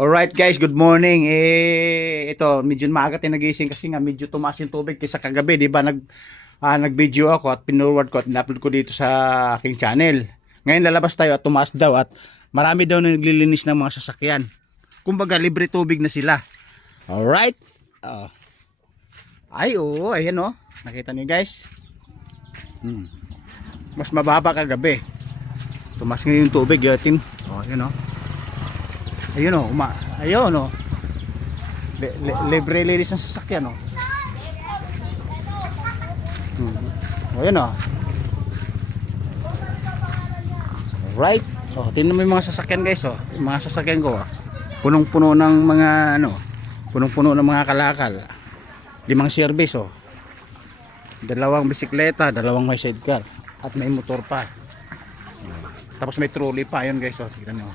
Alright guys, good morning. Ito, medyo maaga tayo nagising kasi nga medyo tumaas yung tubig kaysa kagabi, 'di ba? Nag-video ako at pinurward ko at in-upload ko dito sa aking channel. Ngayon lalabas tayo at tumaas daw at marami daw na naglilinis ng mga sasakyan. Kumbaga libre tubig na sila. Alright. Ayan oh. Nakita niyo guys? Mas mababa kagabi. Tumaas ngayon yung tubig, yatin. Ayun oh. Ayun o, ayun o. Libre linis ng sasakyan o. Ayun o. Alright. Tingnan mo yung mga sasakyan guys o. Yung mga sasakyan ko o. Punong-puno ng mga punong-puno ng mga kalakal. 5 service o. 2 bisikleta, 2 may sidecar. At may motor pa. Tapos may trolley pa. Ayun guys o. Tignan nyo.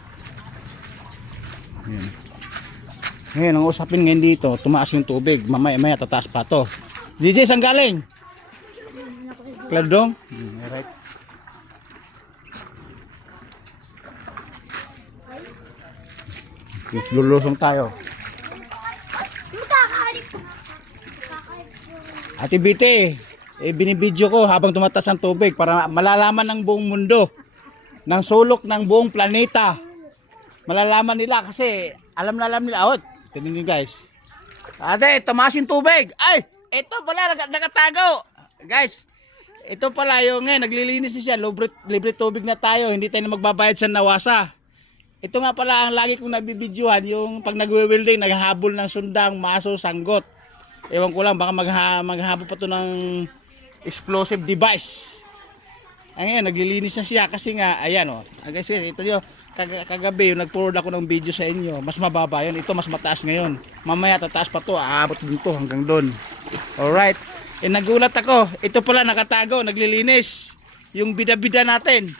Ngayon ang usapin ngayon dito, tumaas yung tubig, mamaya tataas pa to. DJ, saan galing? Kladong? Alright. Lulusong tayo. Ate Bite, binibidyo ko habang tumataas ang tubig para malalaman ng buong mundo, ng sulok ng buong planeta. Malalaman nila kasi alam nila. Tingnan niyo guys. Ate, tumaas yung tubig. Ay, ito pala nakatago. Guys, ito pala yung naglilinis na siya. Libre tubig na tayo. Hindi tayo na magbabayad sa nawasa. Ito nga pala ang lagi kong nabibidyohan. Yung pag nagwe-welding, naghahabol ng sundang, maso, sanggot. Ewan ko lang, baka maghahabol pa to ng explosive device. Ngayon, naglilinis na siya kasi nga, ayan o. Guys, ito nyo. Kagabi yung nag-forward ako ng video sa inyo, mas mababa yun, ito mas mataas ngayon, mamaya tataas pa to, aabot din to hanggang doon. Alright, nagulat ako, ito pala nakatago, naglilinis yung bida-bida natin.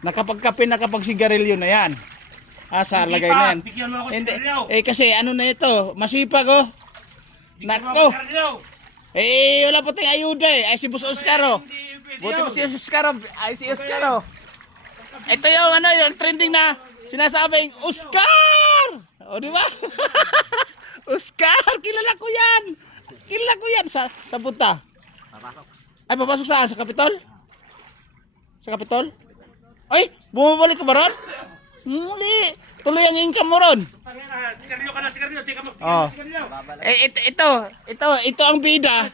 Nakapagkape, nakapagsigarilyo na yan, sa lagay na yan. Kasi ano na ito, masipag oh. Nako, wala pa tayong ayuda ay si Boss Oscar oh. Buti pa si Oscar si Oscar oh. Ito yung trending na sinasabing Oscar! O di ba? Oscar, kilala ko yan sa punta. Ay, papasok saan? Sa Capitol? Sa Capitol? Ay, bumabalik ka ba ron? Muli. Tuloy ang income mo ron. Sigarilyo ka na, sigarilyo. Tika mo. Ito ang bida.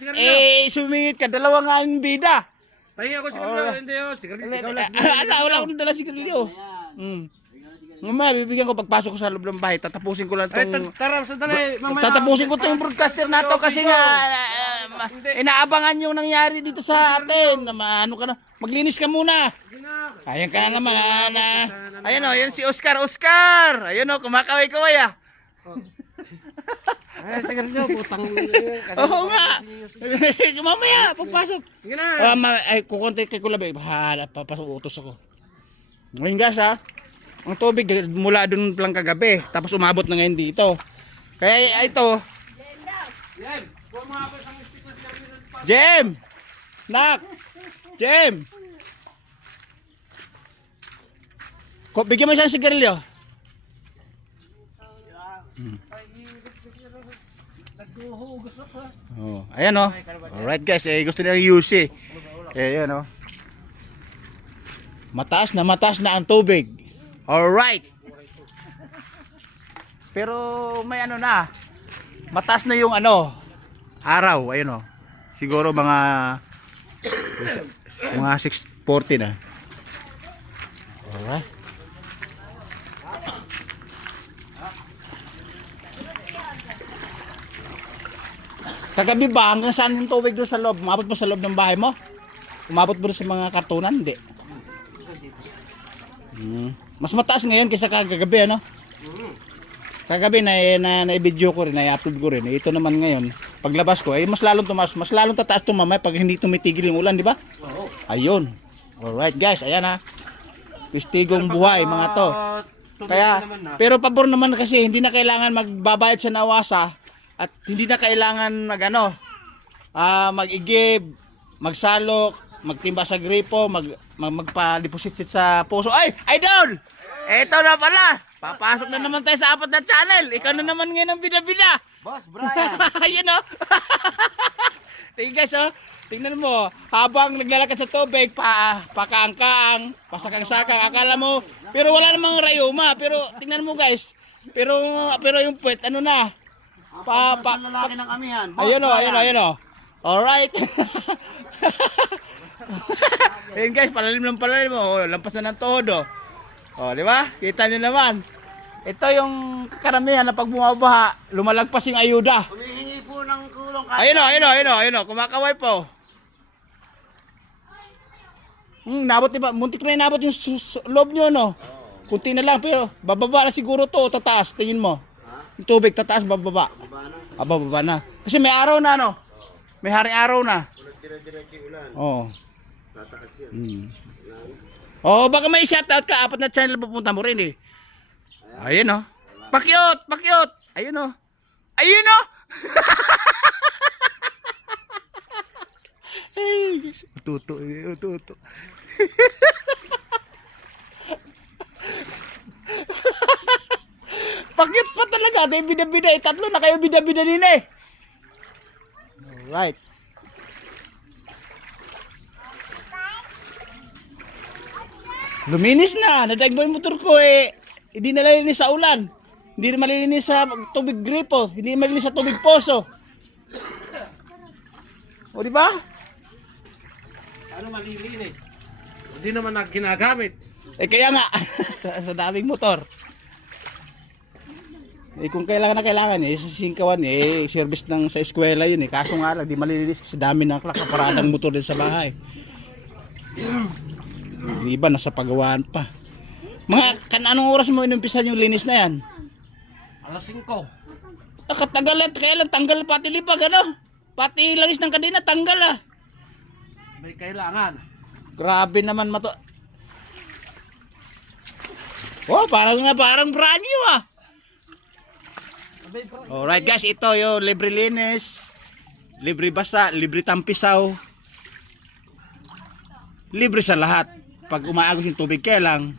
Sumingit ka, 2 nga ang bida. Pahinga ko sigarilyo, hindi yo. Sigarilyo. Wala akong dala sigarilyo. Mamaya bibigyan ko pagpasok ko sa loob ng bahay. Tatapusin ko lang tong Tara, sandali. tatapusin ko tong broadcaster na to kasi nga inaabangan yung nangyari dito sa atin. Ano ka na? Maglinis ka muna. Ayan ka na naman. Ayan o, yan si Oscar. Oscar! Ayan o, kumakaway-kaway ah. Ay, sigarilyo, putang. Oo nga. Mamaya, pagpasok. Sige na. Ay, kukontek kay Kulabay. Bahala, papasok, utos ako. Ngayon guys ha, ang tubig mula dun lang kagabi, tapos umabot na ngayon dito. Kaya ito, Jem! Nak! Jem! Bigyan mo siya ng sigarilyo. Ayan o. Alright guys, gusto niya yung UC. Ayan o. Mataas na ang tubig. Alright. Pero may na. Mataas na yung araw. Ayun o. Siguro mga 6:40 na. Alright. Kagabi ba, hanggang saan yung tubig doon sa loob? Umabot ba sa loob ng bahay mo? Umabot ba sa mga kartunan? Hindi. Mas mataas ngayon kaysa kagabi, ano? Kagabi na i-video ko rin, na-upload ko rin. Ito naman ngayon, paglabas ko, mas lalong tumaas, mas lalong tataas ito mamaya pag hindi tumitigil yung ulan, di ba? Ayun. Alright guys, ayan ha. Testigong buhay, mga to. Kaya, pero pabor naman kasi, hindi na kailangan magbabayad sa nawasa. At hindi na kailangan mag-igib, magsalok, magtimba sa gripo, magpa-deposit sa puso. Ay, idol! Ito na pala. Papasok na naman tayo sa 4 na channel. Ikaw na naman ngayon ang bida-bida. Boss Brian. Ayun o. Tingnan guys oh. Tingnan mo. Habang naglalakad sa tubig, pakaang-kaang, pasakang-sakang. Akala mo, pero wala namang rayuma. Pero tingnan mo guys. Pero yung puwet, ano na. Ang lalaki ng amihan. Boss Ayun o, Brian. ayun o. Alright. Ayun guys, palalim ng palalim mo. Oh, lampas na ng todo. Oh, di ba? Kita niyo naman. Ito yung karamihan na pag bumabaha, lumalagpas yung ayuda. Humihingi po ng kulong. Ayun o, kumakaway po. Nabot diba? Muntik na inabot yung loob nyo, no? Kunti na lang, pero bababa na siguro to, tataas, tingin mo. Yung tubig, tataas, bababa. Bababa na. Kasi may araw na, no? May haring araw na. Dire-diretso yung ulan. Oo. Tataas yan. Oh, baka may shoutout ka, 4 na channel pupunta mo rin eh. Ayun oh. Pakyot! Ayun oh. Ayun oh. Hey, ututo. Pakyot pa talaga, dahil bida-bida, tatlo na kayo bida-bida din eh. Alright. Luminis na, nadaig mo yung motor ko eh. Hindi nalilinis sa ulan. Hindi malilinis sa tubig gripo. Hindi malinis sa tubig poso. O di ba? Ano malilinis? Hindi naman na ginagamit. Eh kaya nga sa daming motor. Eh kung kailangan na kailangan eh sa singkawan eh service ng sa eskwela yun eh. Kaso nga lang di malilinis kasi dami ng nakaparadang motor din sa bahay. Yung iba nasa pagawaan pa. Anong oras mo inumpisan yung linis na yan? Alas 5. Katagal at kailan tanggal pati libag ano? Pati langis ng kadena tanggal ah. May kailangan. Grabe naman mato. Oh, parang brand new ah. Alright guys, ito yung libre linis, libre basa, libre tampisaw. Libre sa lahat. Pag umaagos yung tubig kaya lang.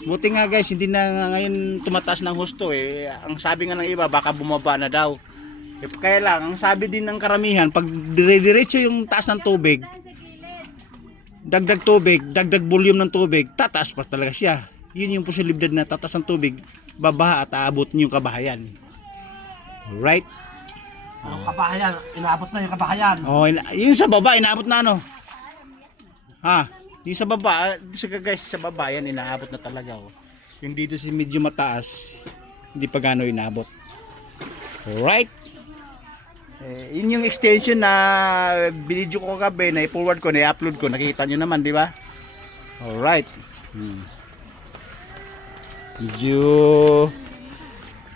Buti nga guys, hindi na ngayon tumataas ng husto eh. Ang sabi nga ng iba, baka bumaba na daw. Eh, kaya lang, ang sabi din ng karamihan, pag dire-diretso yung taas ng tubig, dagdag tubig, dagdag volume ng tubig, tataas pa talaga siya. Yun yung posibilidad na tataas ng tubig, babaha at aabot niyo yung kabahayan. Alright? Ang kabahayan, inaabot na yung kabahayan. Oh, yun sa baba, inaabot na ano? Ha? Yung sa baba, guys, sa baba yan, inaabot na talaga. Oh. Yung dito si medyo mataas, hindi pa gano'n inaabot. Alright? Yun yung extension na binidyo ko kagabi, na i-forward ko, na i-upload ko. Nakikita nyo naman, di ba? Alright. Medyo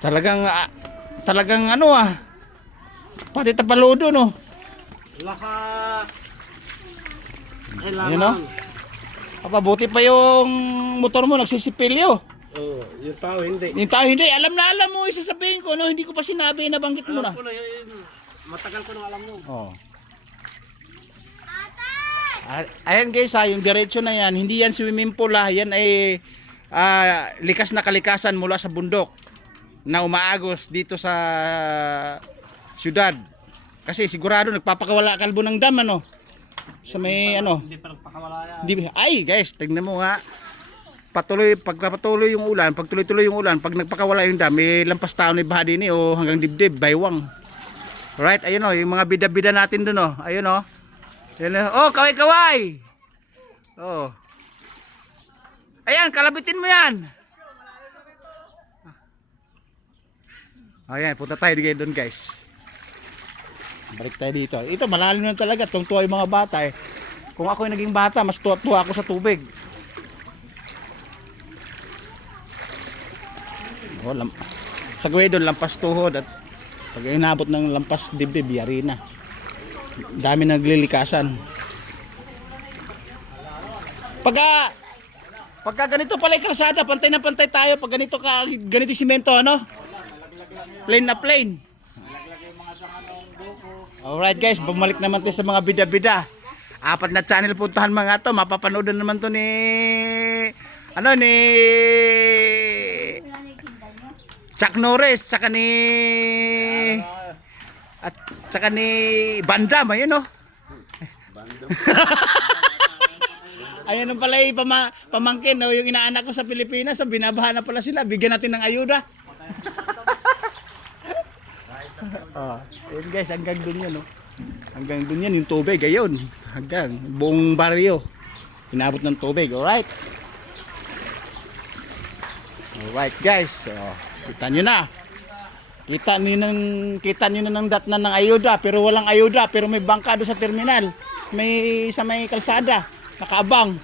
talagang ano ah. Pati tapaludo no. Laka. Kailangan. Ayun, no? Papabuti pa yung motor mo nagsisipilyo. Oh, yung tao hindi. Yung tao hindi, alam mo isasabihin ko no, hindi ko pa sinabi, nabanggit mo na. Alam ko na yun. Matagal ko na alam mo. Oh. Ayan guys ha, yung diretso na yan, hindi yan swimming pool ha, yan ay likas na kalikasan mula sa bundok na umaagos dito sa syudad. Kasi sigurado nagpapakawala kalbo ng dam ano. Sa may ano. Hindi pa nagpakawala yan. Hindi, ay guys, tingnan mo nga. Pagpatuloy yung ulan, pag tuloy-tuloy yung ulan, pag nagpakawala yung dam, may lampas taon ni baha din o hanggang dibdib, baywang. Right, ayun o, yung mga bida-bida natin dun o. Ayun o. Oh, kaway-kaway. Oh. Ayan, kalabitin mo yan. Ayan, punta tayo doon guys. Balik tayo dito. Ito, malalim na talaga. Tuwang-tuwa yung mga bata eh. Kung ako yung naging bata, mas tuwa ako sa tubig. Oh, sa gawin doon, lampas tuhod. At pag inabot ng lampas dibdib, yari na. Dami naglilikasan. Pagka ganito pala yung kalsada, pantay na pantay tayo. Pag ganito simento, ano? Plain na plain. Alright guys, bumalik naman tayo sa mga bida-bida. 4 na channel puntahan mga to. Mapapanood naman to ni Chuck Norris, tsaka ni at tsaka ni Bandam, ayun oh. Ayan ang pala pamangkin, no? Yung inaanak ko sa Pilipinas, so binabaha na pala sila. Bigyan natin ng ayuda. Ayun guys, hanggang dun yan. No? Hanggang dun yan, yung tubig. Ayun, hanggang buong baryo. Inabot ng tubig, alright? Alright guys, kita nyo na. Kita nyo na ng datnan ng ayuda, pero walang ayuda, pero may bangka doon sa terminal. May kalsada. Nakaabang.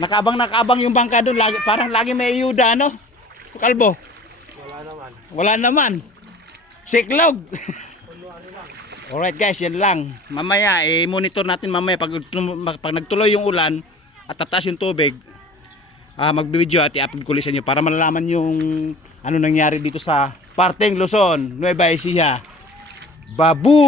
Nakaabang yung bangka doon. Parang lagi may ayuda, ano? Kalbo? Wala naman. Siklog. Alright guys, yan lang. Mamaya, monitor natin mamaya. Pag nagtuloy yung ulan at tataas yung tubig, mag-video at i-upload ko sa inyo para malalaman yung ano nangyari dito sa parteng Luzon, Nueva Ecija. Babu!